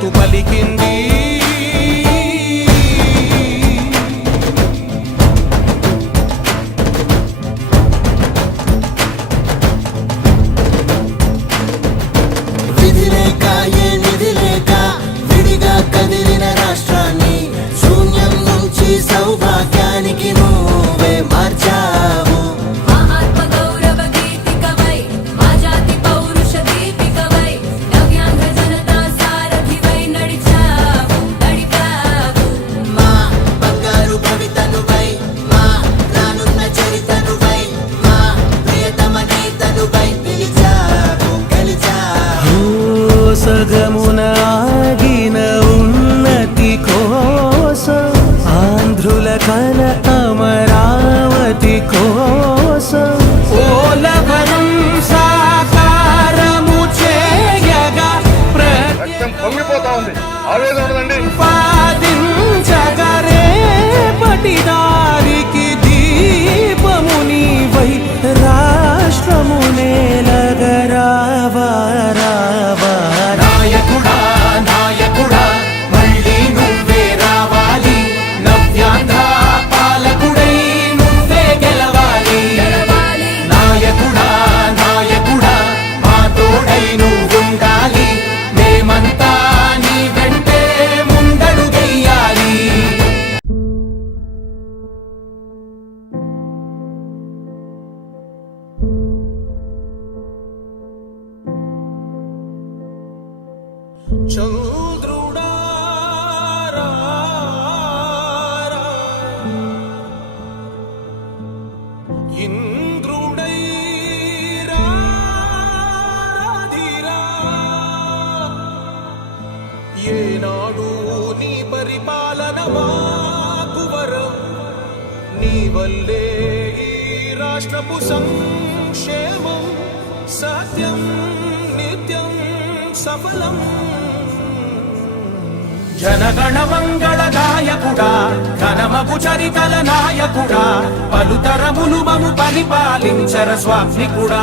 తుబలికింది నీ వల్లే జనగణ మంగళ నాయకుడా ఘనమగు చరితల నాయకుడా పలుతరములు మము పరిపాలించర స్వామి కూడా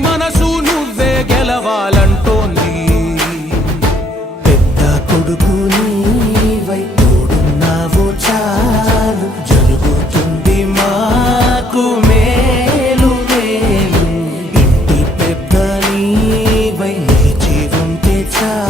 మనసు నువ్వే గెలవాలంటోంది. పెద్ద కొడుకు నీవై తోడున్నావు చాలు. జరుగుతుంది మాకు మేలు మేలు. ఇంటి పెద్ద నీవై నీ జీవంతే చాలు.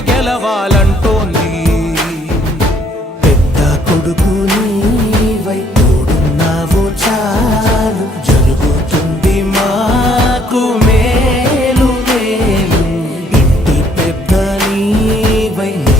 ಗೆಲವಾಲ